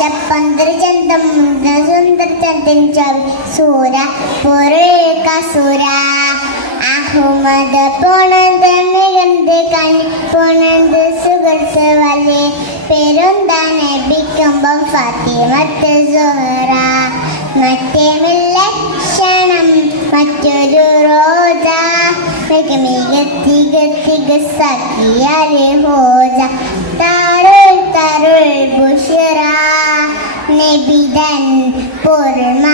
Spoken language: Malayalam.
ശപ്പന്തര ചന്തം സുന്ദര ചന്തൻ ചവി സൂര പൊരുൾ കസൂര അഹമ്മദ് പോണത് മികന്ത് കണി പോണത് സുഹൃത്ത് വലിയ പെരുന്താനെ ബിക്കുമ്പം ഫാത്തിമത്ത് സുഹറ മറ്റേമില്ലക്ഷണം മറ്റൊരു റോജ മികത്തികത്തികസാക്കിയാലെ ഹോജ തരുൾ തരുൾ ബുഷറ നബിതൻ പൊരുൾ